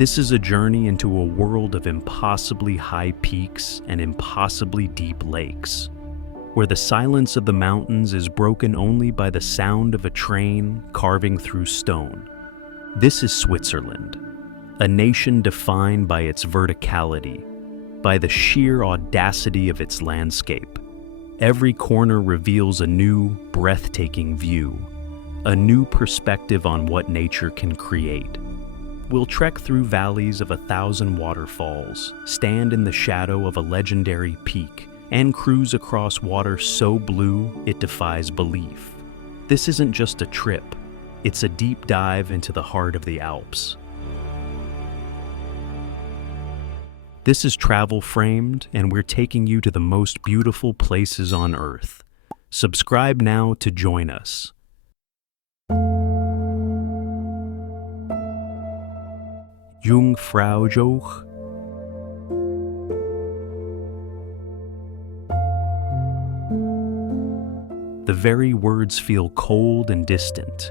This is a journey into a world of impossibly high peaks and impossibly deep lakes, where the silence of the mountains is broken only by the sound of a train carving through stone. This is Switzerland, a nation defined by its verticality, by the sheer audacity of its landscape. Every corner reveals a new, breathtaking view, a new perspective on what nature can create. We'll trek through valleys of 1,000 waterfalls, stand in the shadow of a legendary peak, and cruise across water so blue it defies belief. This isn't just a trip, it's a deep dive into the heart of the Alps. This is Travel Framed, and we're taking you to the most beautiful places on Earth. Subscribe now to join us. Jungfraujoch. The very words feel cold and distant,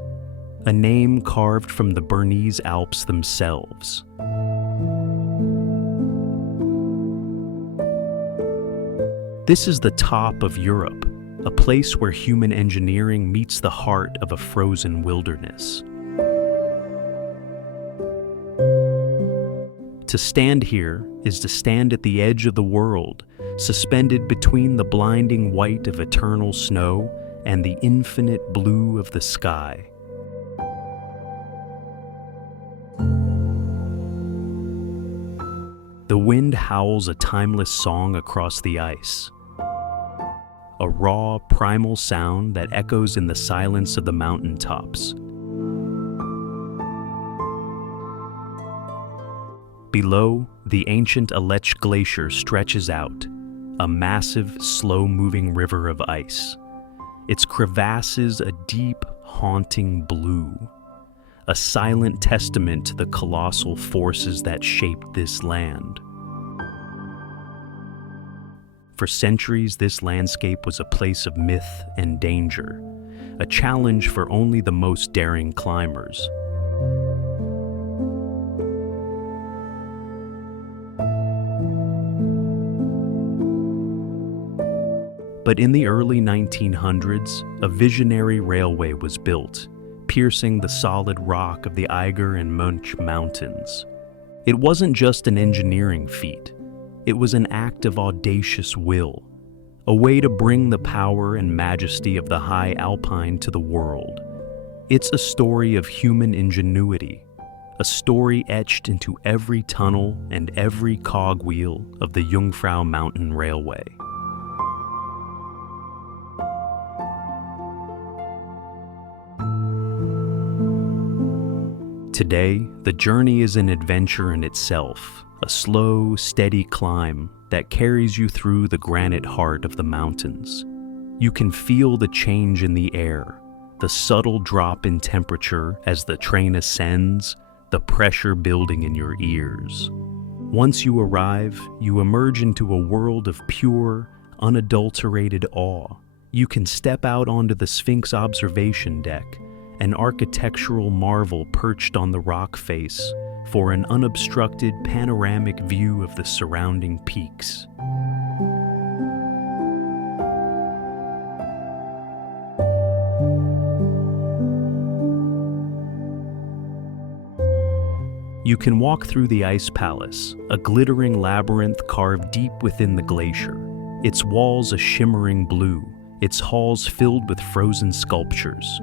a name carved from the Bernese Alps themselves. This is the top of Europe, a place where human engineering meets the heart of a frozen wilderness. To stand here is to stand at the edge of the world, suspended between the blinding white of eternal snow and the infinite blue of the sky. The wind howls a timeless song across the ice, a raw, primal sound that echoes in the silence of the mountaintops. Below, the ancient Aletsch Glacier stretches out, a massive, slow-moving river of ice. Its crevasses a deep, haunting blue, a silent testament to the colossal forces that shaped this land. For centuries, this landscape was a place of myth and danger, a challenge for only the most daring climbers. But in the early 1900s, a visionary railway was built, piercing the solid rock of the Eiger and Mönch mountains. It wasn't just an engineering feat. It was an act of audacious will, a way to bring the power and majesty of the high Alpine to the world. It's a story of human ingenuity, a story etched into every tunnel and every cogwheel of the Jungfrau Mountain Railway. Today, the journey is an adventure in itself, a slow, steady climb that carries you through the granite heart of the mountains. You can feel the change in the air, the subtle drop in temperature as the train ascends, the pressure building in your ears. Once you arrive, you emerge into a world of pure, unadulterated awe. You can step out onto the Sphinx observation deck, an architectural marvel perched on the rock face, for an unobstructed panoramic view of the surrounding peaks. You can walk through the Ice Palace, a glittering labyrinth carved deep within the glacier, its walls a shimmering blue, its halls filled with frozen sculptures.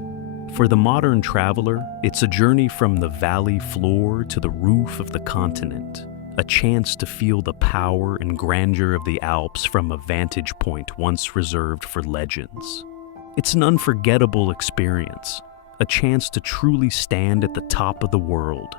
For the modern traveler, it's a journey from the valley floor to the roof of the continent, a chance to feel the power and grandeur of the Alps from a vantage point once reserved for legends. It's an unforgettable experience, a chance to truly stand at the top of the world.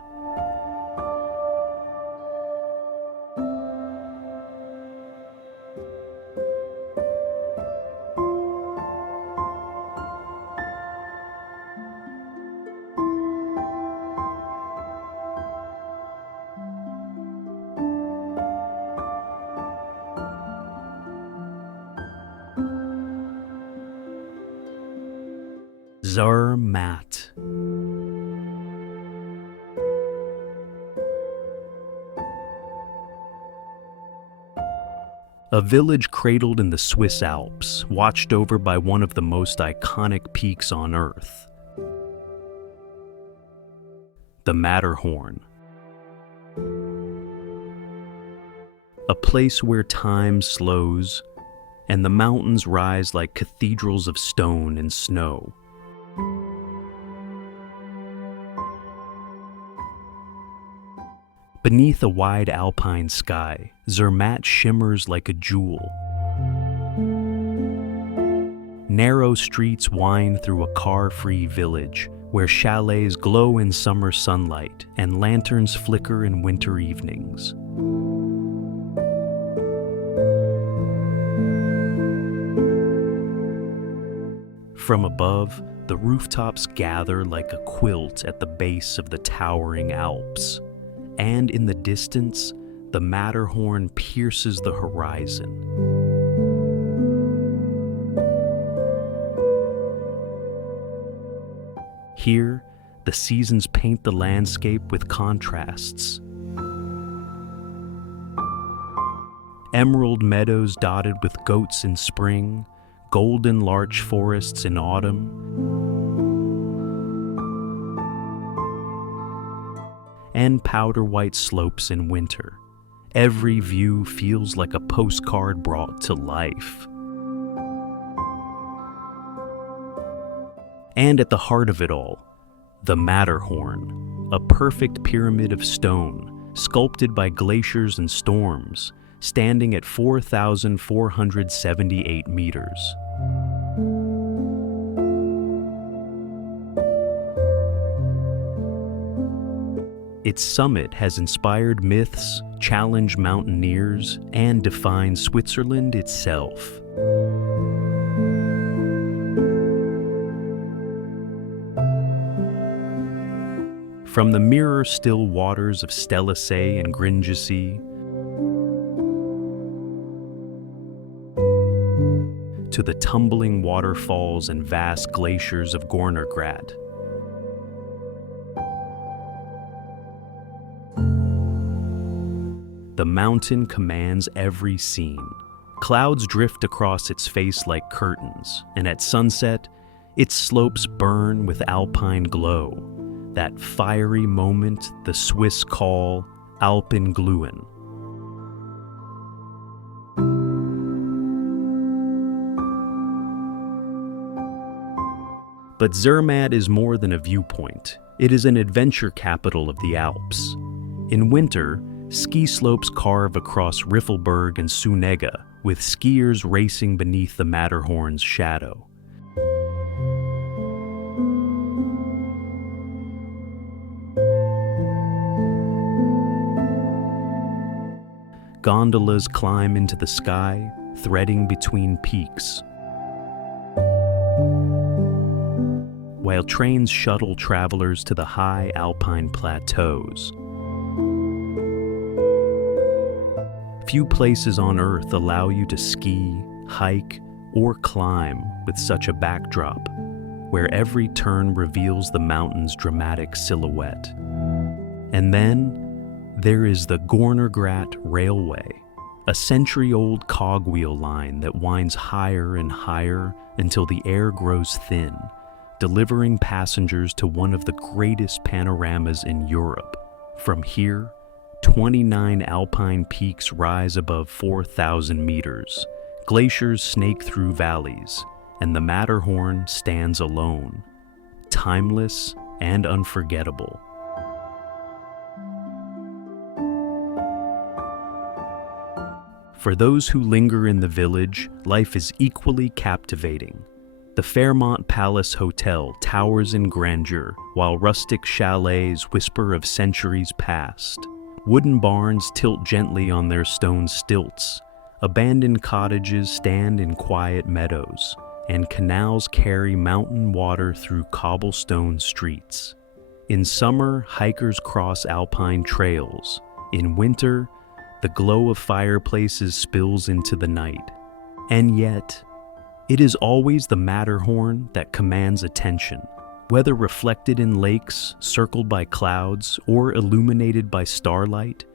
Zermatt. A village cradled in the Swiss Alps, watched over by one of the most iconic peaks on Earth, the Matterhorn. A place where time slows and the mountains rise like cathedrals of stone and snow. Beneath a wide alpine sky, Zermatt shimmers like a jewel. Narrow streets wind through a car-free village where chalets glow in summer sunlight and lanterns flicker in winter evenings. From above, the rooftops gather like a quilt at the base of the towering Alps. And in the distance, the Matterhorn pierces the horizon. Here, the seasons paint the landscape with contrasts. Emerald meadows dotted with goats in spring, golden larch forests in autumn, and powder white slopes in winter. Every view feels like a postcard brought to life. And at the heart of it all, the Matterhorn, a perfect pyramid of stone, sculpted by glaciers and storms, standing at 4,478 meters. Its summit has inspired myths, challenged mountaineers, and defined Switzerland itself. From the mirror-still waters of Stellisee and Grindelwald to the tumbling waterfalls and vast glaciers of Gornergrat, the mountain commands every scene. Clouds drift across its face like curtains, and at sunset, its slopes burn with alpine glow, that fiery moment the Swiss call Alpine glühen. But Zermatt is more than a viewpoint. It is an adventure capital of the Alps. In winter, ski slopes carve across Riffelberg and Sunega, with skiers racing beneath the Matterhorn's shadow. Gondolas climb into the sky, threading between peaks, while trains shuttle travelers to the high alpine plateaus. Few places on Earth allow you to ski, hike, or climb with such a backdrop, where every turn reveals the mountain's dramatic silhouette. And then there is the Gornergrat Railway, a century-old cogwheel line that winds higher and higher until the air grows thin, delivering passengers to one of the greatest panoramas in Europe. From here, 29 alpine peaks rise above 4,000 meters, glaciers snake through valleys, and the Matterhorn stands alone, timeless and unforgettable. For those who linger in the village, life is equally captivating. The Fairmont Palace Hotel towers in grandeur, while rustic chalets whisper of centuries past. Wooden barns tilt gently on their stone stilts. Abandoned cottages stand in quiet meadows, and canals carry mountain water through cobblestone streets. In summer, hikers cross alpine trails. In winter, the glow of fireplaces spills into the night. And yet, it is always the Matterhorn that commands attention. Whether reflected in lakes, circled by clouds, or illuminated by starlight,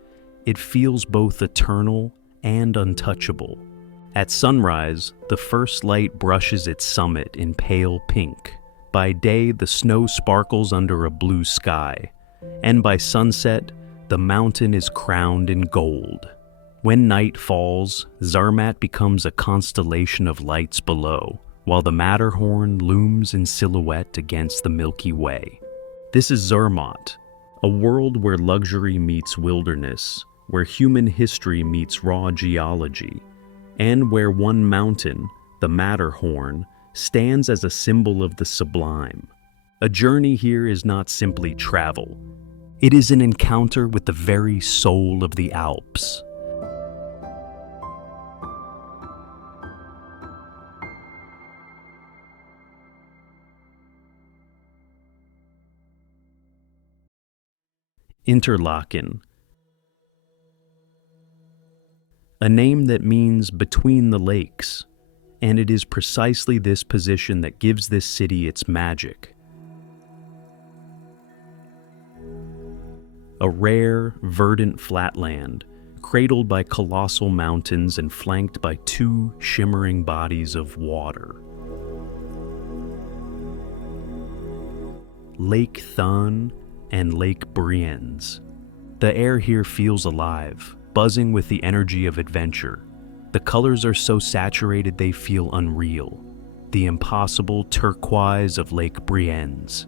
it feels both eternal and untouchable. At sunrise, the first light brushes its summit in pale pink. By day, the snow sparkles under a blue sky, and by sunset, the mountain is crowned in gold. When night falls, Zermatt becomes a constellation of lights below, while the Matterhorn looms in silhouette against the Milky Way. This is Zermatt, a world where luxury meets wilderness, where human history meets raw geology, and where one mountain, the Matterhorn, stands as a symbol of the sublime. A journey here is not simply travel. It is an encounter with the very soul of the Alps. Interlaken, a name that means between the lakes, and it is precisely this position that gives this city its magic. A rare, verdant flatland, cradled by colossal mountains and flanked by two shimmering bodies of water. Lake Thun and Lake Brienz. The air here feels alive, buzzing with the energy of adventure. The colors are so saturated they feel unreal. The impossible turquoise of Lake Brienz.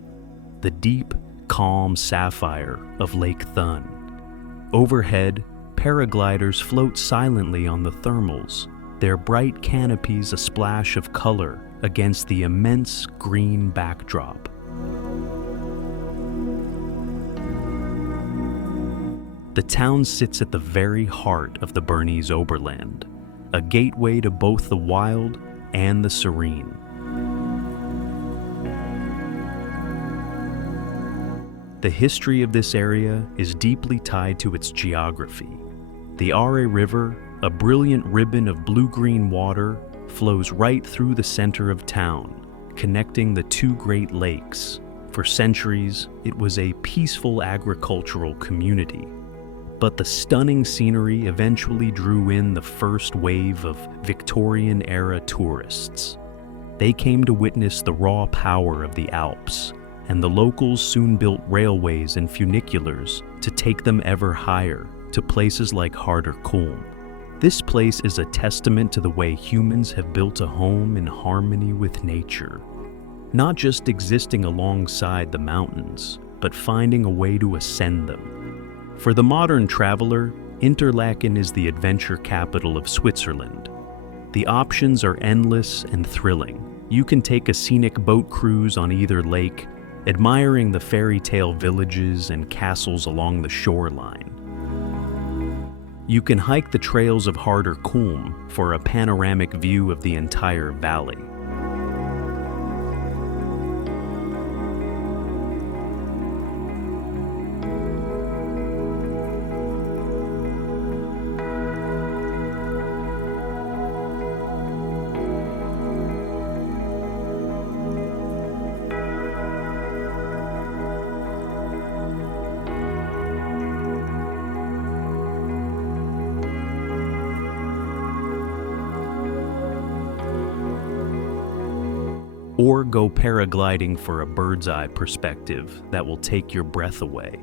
The deep, calm sapphire of Lake Thun. Overhead, paragliders float silently on the thermals, their bright canopies a splash of color against the immense green backdrop. The town sits at the very heart of the Bernese Oberland, a gateway to both the wild and the serene. The history of this area is deeply tied to its geography. The Aare River, a brilliant ribbon of blue-green water, flows right through the center of town, connecting the two great lakes. For centuries, it was a peaceful agricultural community. But the stunning scenery eventually drew in the first wave of Victorian-era tourists. They came to witness the raw power of the Alps, and the locals soon built railways and funiculars to take them ever higher, to places like Harderkulm. This place is a testament to the way humans have built a home in harmony with nature. Not just existing alongside the mountains, but finding a way to ascend them. For the modern traveler, Interlaken is the adventure capital of Switzerland. The options are endless and thrilling. You can take a scenic boat cruise on either lake, admiring the fairy tale villages and castles along the shoreline. You can hike the trails of Harderkulm for a panoramic view of the entire valley. Or go paragliding for a bird's-eye perspective that will take your breath away.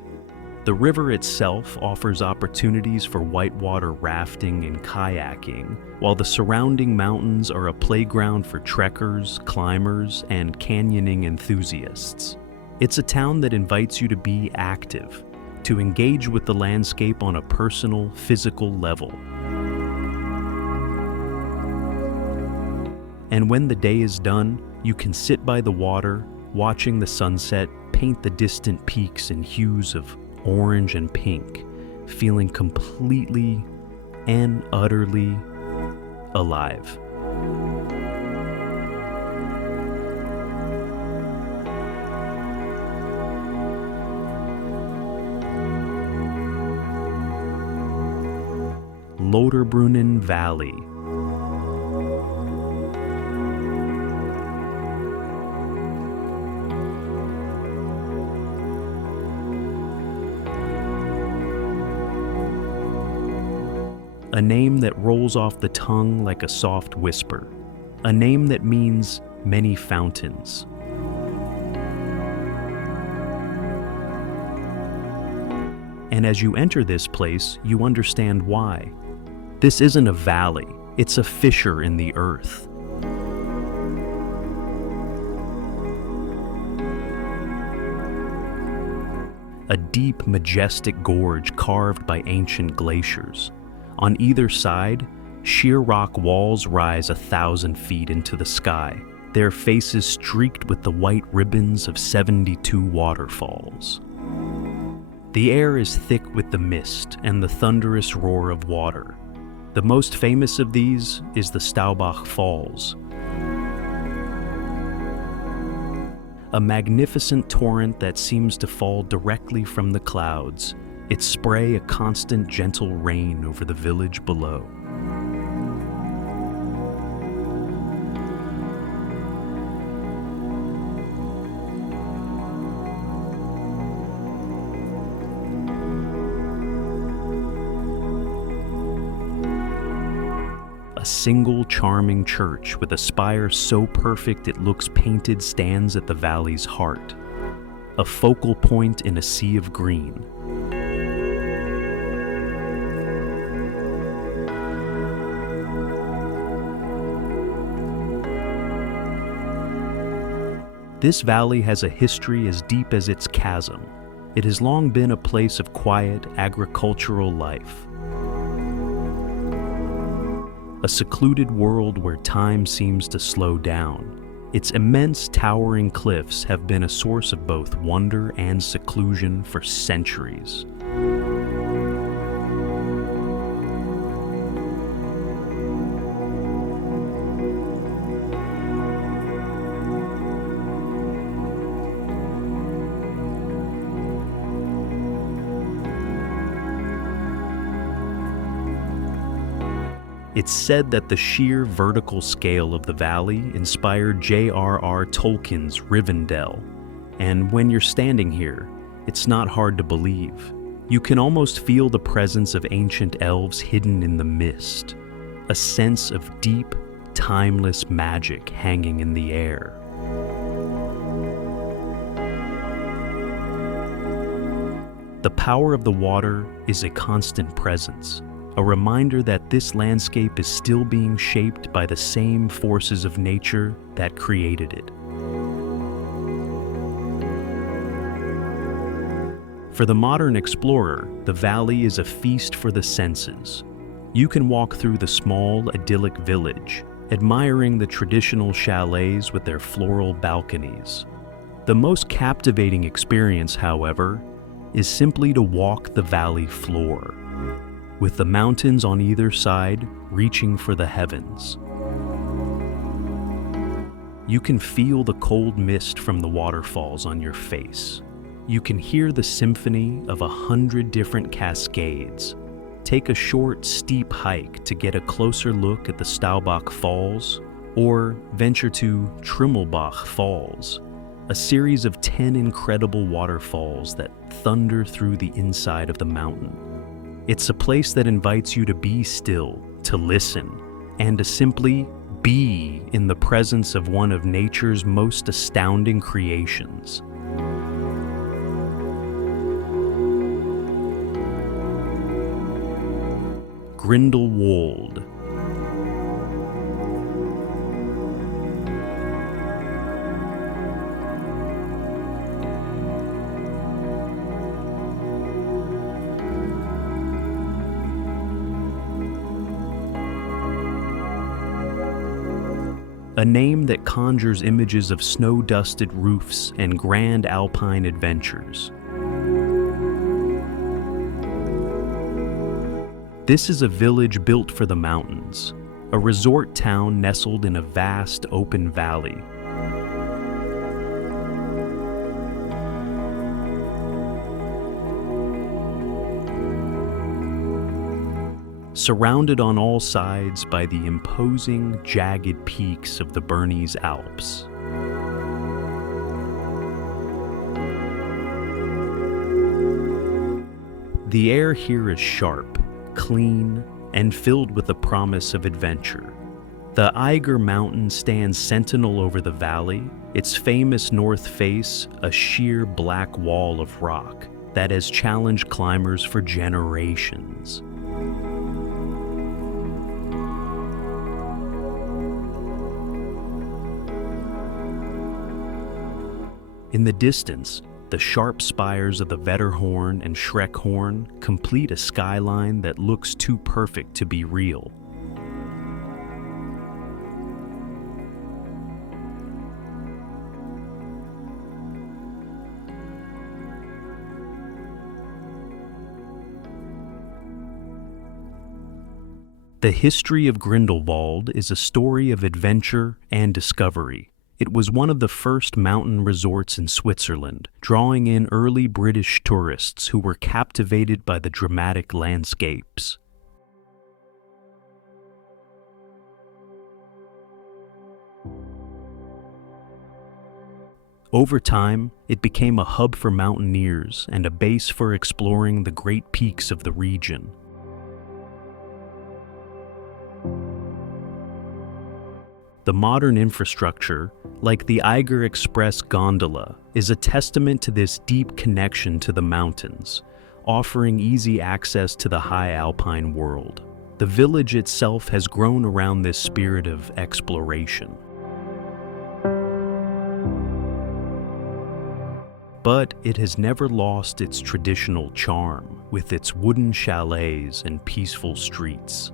The river itself offers opportunities for whitewater rafting and kayaking, while the surrounding mountains are a playground for trekkers, climbers, and canyoning enthusiasts. It's a town that invites you to be active, to engage with the landscape on a personal, physical level. And when the day is done, you can sit by the water, watching the sunset paint the distant peaks in hues of orange and pink, feeling completely and utterly alive. Lauterbrunnen Valley. a name that rolls off the tongue like a soft whisper, a name that means many fountains. And as you enter this place, you understand why. This isn't a valley, it's a fissure in the earth. A deep, majestic gorge carved by ancient glaciers. On either side, sheer rock walls rise 1,000 feet into the sky, their faces streaked with the white ribbons of 72 waterfalls. The air is thick with the mist and the thunderous roar of water. The most famous of these is the Staubach Falls, a magnificent torrent that seems to fall directly from the clouds, its spray a constant gentle rain over the village below. A single charming church with a spire so perfect it looks painted stands at the valley's heart, a focal point in a sea of green. This valley has a history as deep as its chasm. It has long been a place of quiet agricultural life. A secluded world where time seems to slow down. Its immense towering cliffs have been a source of both wonder and seclusion for centuries. It's said that the sheer vertical scale of the valley inspired J.R.R. Tolkien's Rivendell, and when you're standing here, it's not hard to believe. You can almost feel the presence of ancient elves hidden in the mist, a sense of deep, timeless magic hanging in the air. The power of the water is a constant presence, a reminder that this landscape is still being shaped by the same forces of nature that created it. For the modern explorer, the valley is a feast for the senses. You can walk through the small, idyllic village, admiring the traditional chalets with their floral balconies. The most captivating experience, however, is simply to walk the valley floor, with the mountains on either side reaching for the heavens. You can feel the cold mist from the waterfalls on your face. You can hear the symphony of 100 different cascades. Take a short, steep hike to get a closer look at the Staubach Falls, or venture to Trimmelbach Falls, a series of 10 incredible waterfalls that thunder through the inside of the mountain. It's a place that invites you to be still, to listen, and to simply be in the presence of one of nature's most astounding creations. Grindelwald. A name that conjures images of snow-dusted roofs and grand Alpine adventures. This is a village built for the mountains, a resort town nestled in a vast open valley. Surrounded on all sides by the imposing, jagged peaks of the Bernese Alps. The air here is sharp, clean, and filled with the promise of adventure. The Eiger Mountain stands sentinel over the valley, its famous north face a sheer black wall of rock that has challenged climbers for generations. In the distance, the sharp spires of the Matterhorn and Schreckhorn complete a skyline that looks too perfect to be real. The history of Grindelwald is a story of adventure and discovery. It was one of the first mountain resorts in Switzerland, drawing in early British tourists who were captivated by the dramatic landscapes. Over time, it became a hub for mountaineers and a base for exploring the great peaks of the region. The modern infrastructure, like the Eiger Express gondola, is a testament to this deep connection to the mountains, offering easy access to the high Alpine world. The village itself has grown around this spirit of exploration. But it has never lost its traditional charm, with its wooden chalets and peaceful streets.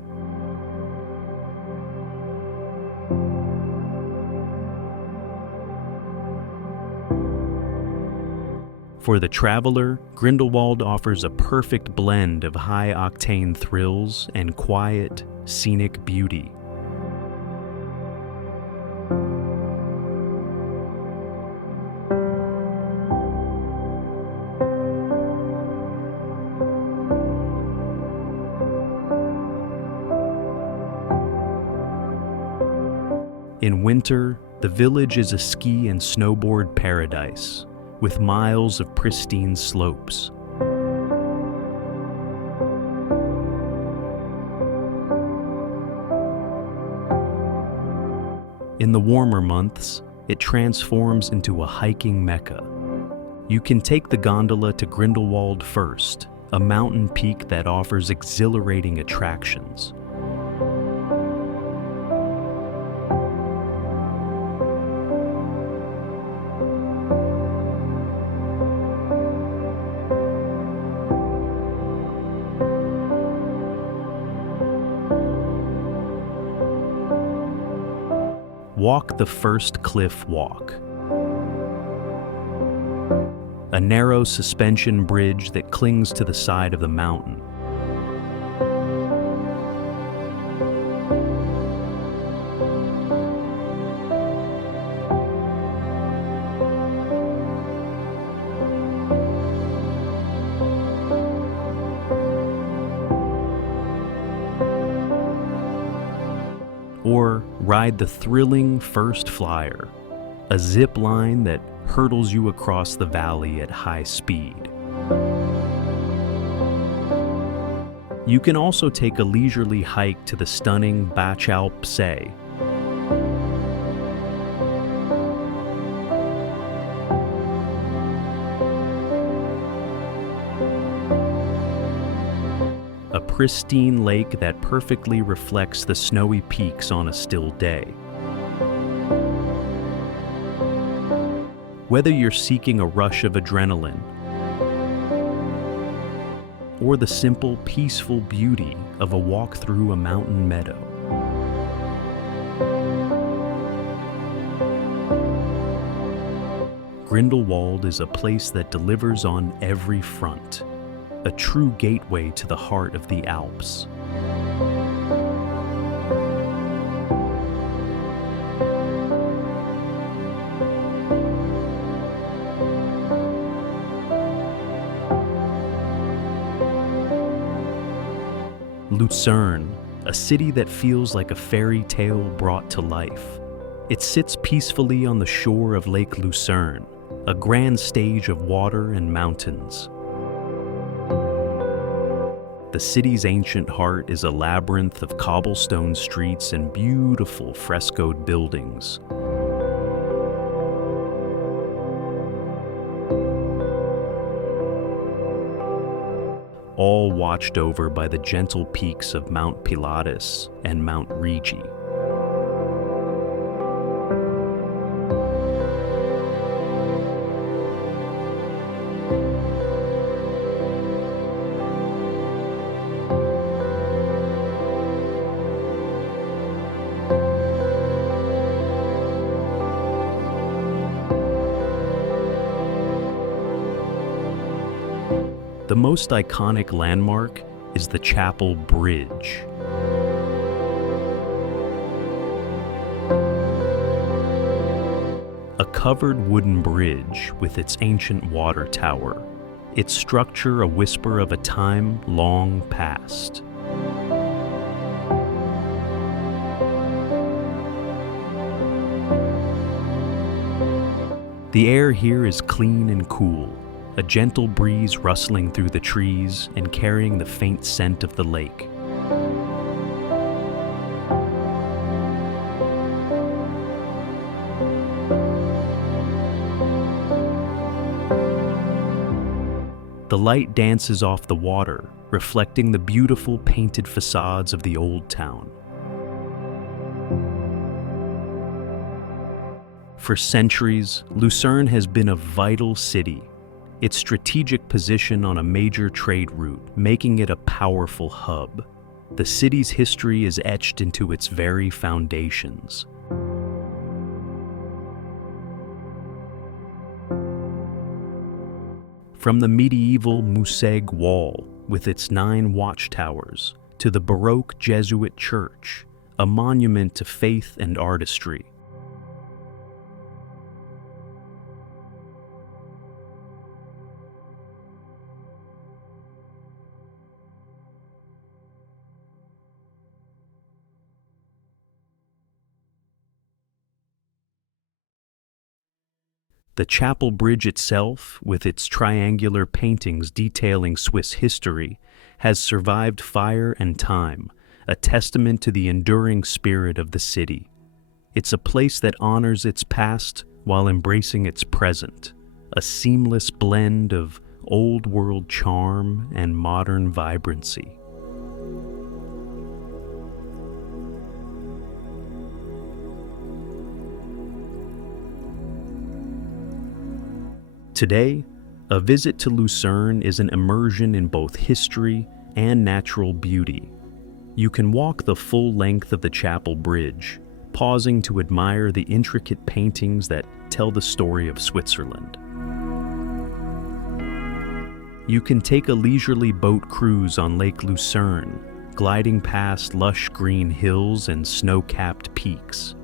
For the traveler, Grindelwald offers a perfect blend of high-octane thrills and quiet, scenic beauty. In winter, the village is a ski and snowboard paradise, with miles of pristine slopes. In the warmer months, it transforms into a hiking mecca. You can take the gondola to Grindelwald first, a mountain peak that offers exhilarating attractions. Walk the first cliff walk. A narrow suspension bridge that clings to the side of the mountain. Or ride the thrilling first flyer, a zip line that hurdles you across the valley at high speed. You can also take a leisurely hike to the stunning Bachalpsee. A pristine lake that perfectly reflects the snowy peaks on a still day. Whether you're seeking a rush of adrenaline or the simple, peaceful beauty of a walk through a mountain meadow. Grindelwald is a place that delivers on every front, a true gateway to the heart of the Alps. Lucerne, a city that feels like a fairy tale brought to life. It sits peacefully on the shore of Lake Lucerne, a grand stage of water and mountains. The city's ancient heart is a labyrinth of cobblestone streets and beautiful frescoed buildings. All watched over by the gentle peaks of Mount Pilatus and Mount Rigi. The most iconic landmark is the Chapel Bridge. A covered wooden bridge with its ancient water tower, its structure a whisper of a time long past. The air here is clean and cool. A gentle breeze rustling through the trees and carrying the faint scent of the lake. The light dances off the water, reflecting the beautiful painted facades of the old town. For centuries, Lucerne has been a vital city. Its strategic position on a major trade route, making it a powerful hub. The city's history is etched into its very foundations. From the medieval Museg Wall, with its 9 watchtowers, to the Baroque Jesuit church, a monument to faith and artistry. The chapel bridge itself, with its triangular paintings detailing Swiss history, has survived fire and time, a testament to the enduring spirit of the city. It's a place that honors its past while embracing its present, a seamless blend of old-world charm and modern vibrancy. Today, a visit to Lucerne is an immersion in both history and natural beauty. You can walk the full length of the Chapel Bridge, pausing to admire the intricate paintings that tell the story of Switzerland. You can take a leisurely boat cruise on Lake Lucerne, gliding past lush green hills and snow-capped peaks.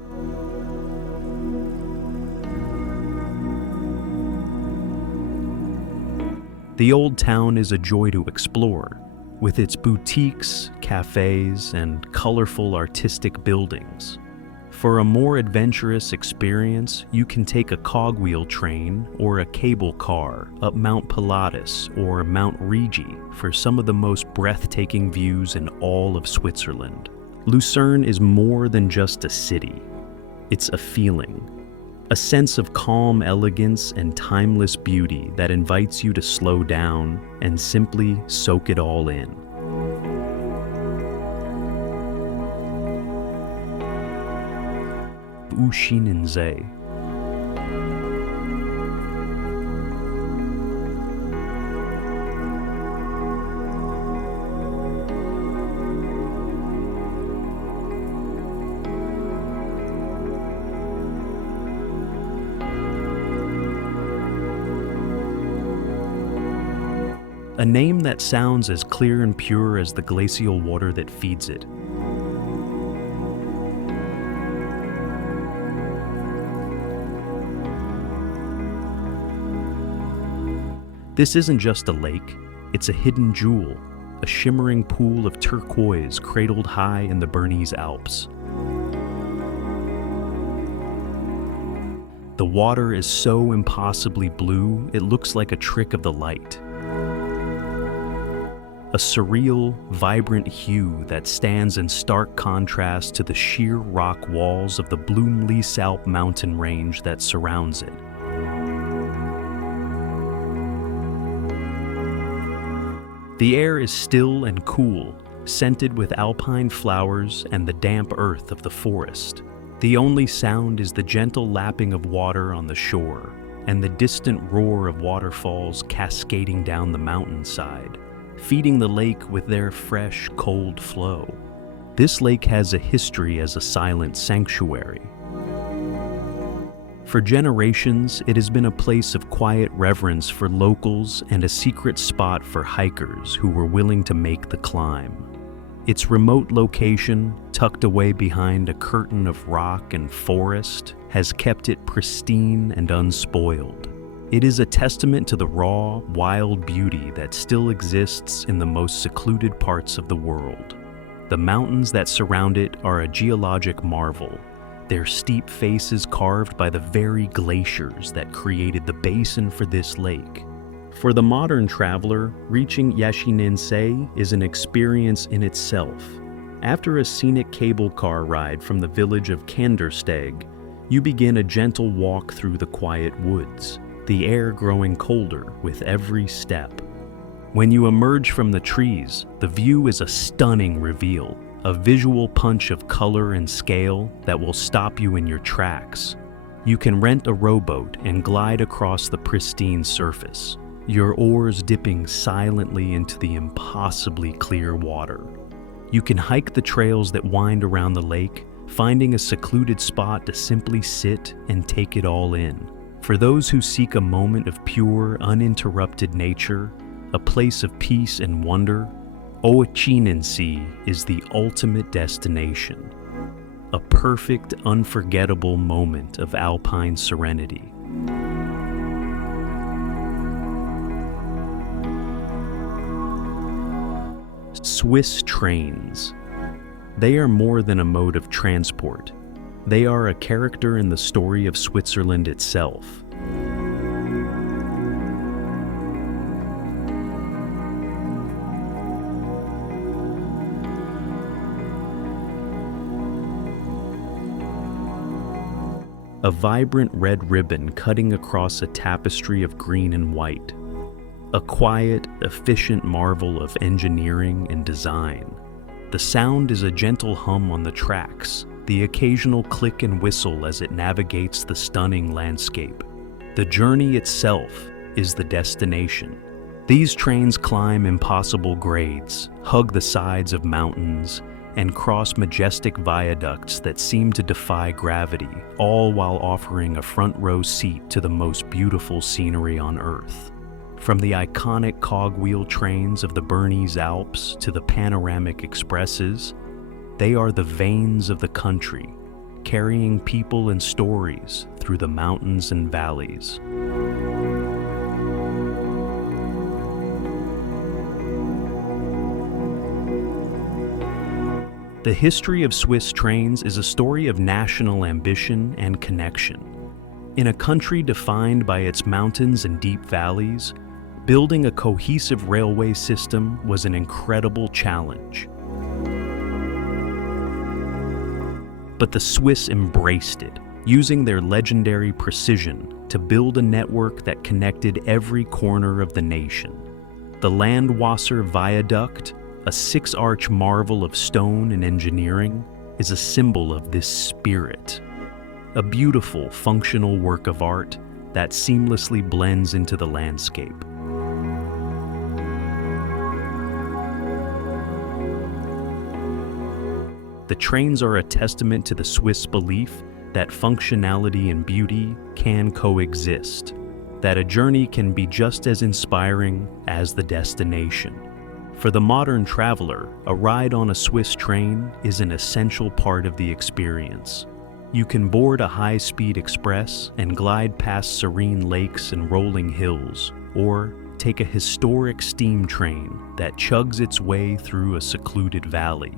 The old town is a joy to explore, with its boutiques, cafes, and colorful artistic buildings. For a more adventurous experience, you can take a cogwheel train or a cable car up Mount Pilatus or Mount Rigi for some of the most breathtaking views in all of Switzerland. Lucerne is more than just a city. It's a feeling. A sense of calm elegance and timeless beauty that invites you to slow down and simply soak it all in. Oeschinensee. A name that sounds as clear and pure as the glacial water that feeds it. This isn't just a lake, it's a hidden jewel, a shimmering pool of turquoise cradled high in the Bernese Alps. The water is so impossibly blue, it looks like a trick of the light. a surreal, vibrant hue that stands in stark contrast to the sheer rock walls of the Alp mountain range that surrounds it. The air is still and cool, scented with alpine flowers and the damp earth of the forest. The only sound is the gentle lapping of water on the shore and the distant roar of waterfalls cascading down the mountainside, feeding the lake with their fresh, cold flow. This lake has a history as a silent sanctuary. For generations, it has been a place of quiet reverence for locals and a secret spot for hikers who were willing to make the climb. Its remote location, tucked away behind a curtain of rock and forest, has kept it pristine and unspoiled. It is a testament to the raw, wild beauty that still exists in the most secluded parts of the world. The mountains that surround it are a geologic marvel, their steep faces carved by the very glaciers that created the basin for this lake. For the modern traveler, reaching Oeschinensee is an experience in itself. After a scenic cable car ride from the village of Kandersteg, you begin a gentle walk through the quiet woods, the air growing colder with every step. When you emerge from the trees, the view is a stunning reveal, a visual punch of color and scale that will stop you in your tracks. You can rent a rowboat and glide across the pristine surface, your oars dipping silently into the impossibly clear water. You can hike the trails that wind around the lake, finding a secluded spot to simply sit and take it all in. For those who seek a moment of pure, uninterrupted nature, a place of peace and wonder, Oeschinensee is the ultimate destination. A perfect, unforgettable moment of alpine serenity. Swiss trains. They are more than a mode of transport. They are a character in the story of Switzerland itself. A vibrant red ribbon cutting across a tapestry of green and white. A quiet, efficient marvel of engineering and design. The sound is a gentle hum on the tracks, the occasional click and whistle as it navigates the stunning landscape. The journey itself is the destination. These trains climb impossible grades, hug the sides of mountains, and cross majestic viaducts that seem to defy gravity, all while offering a front-row seat to the most beautiful scenery on Earth. From the iconic cogwheel trains of the Bernese Alps to the panoramic expresses, they are the veins of the country, carrying people and stories through the mountains and valleys. The history of Swiss trains is a story of national ambition and connection. In a country defined by its mountains and deep valleys, building a cohesive railway system was an incredible challenge. But the Swiss embraced it, using their legendary precision to build a network that connected every corner of the nation. The Landwasser Viaduct, a six-arch marvel of stone and engineering, is a symbol of this spirit. A beautiful, functional work of art that seamlessly blends into the landscape. The trains are a testament to the Swiss belief that functionality and beauty can coexist, that a journey can be just as inspiring as the destination. For the modern traveler, a ride on a Swiss train is an essential part of the experience. You can board a high-speed express and glide past serene lakes and rolling hills, or take a historic steam train that chugs its way through a secluded valley.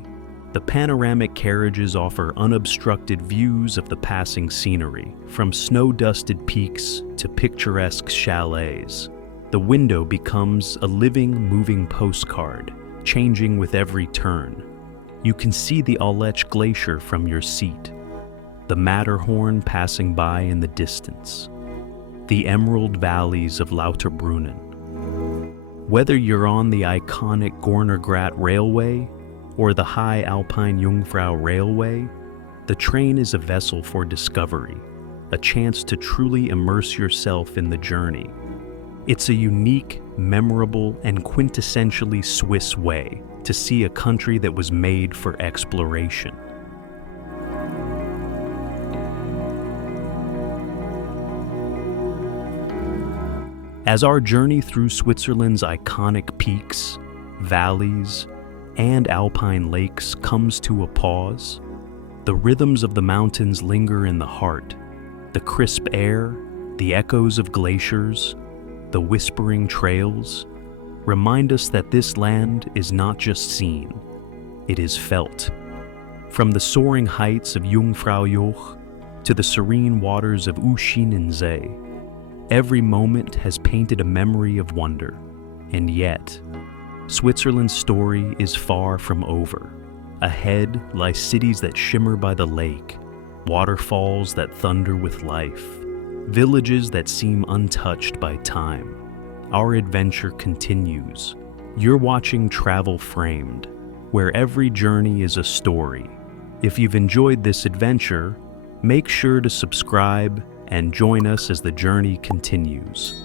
The panoramic carriages offer unobstructed views of the passing scenery, from snow-dusted peaks to picturesque chalets. The window becomes a living, moving postcard, changing with every turn. You can see the Aletsch Glacier from your seat, the Matterhorn passing by in the distance, the emerald valleys of Lauterbrunnen. Whether you're on the iconic Gornergrat Railway or the high Alpine Jungfrau Railway, the train is a vessel for discovery, a chance to truly immerse yourself in the journey. It's a unique, memorable, and quintessentially Swiss way to see a country that was made for exploration. As our journey through Switzerland's iconic peaks, valleys, and alpine lakes comes to a pause, the rhythms of the mountains linger in the heart. The crisp air, the echoes of glaciers, the whispering trails remind us that this land is not just seen, it is felt. From the soaring heights of Jungfraujoch to the serene waters of Oeschinensee, every moment has painted a memory of wonder. And yet, Switzerland's story is far from over. Ahead lie cities that shimmer by the lake, waterfalls that thunder with life, villages that seem untouched by time. Our adventure continues. You're watching Travel Framed, where every journey is a story. If you've enjoyed this adventure, make sure to subscribe and join us as the journey continues.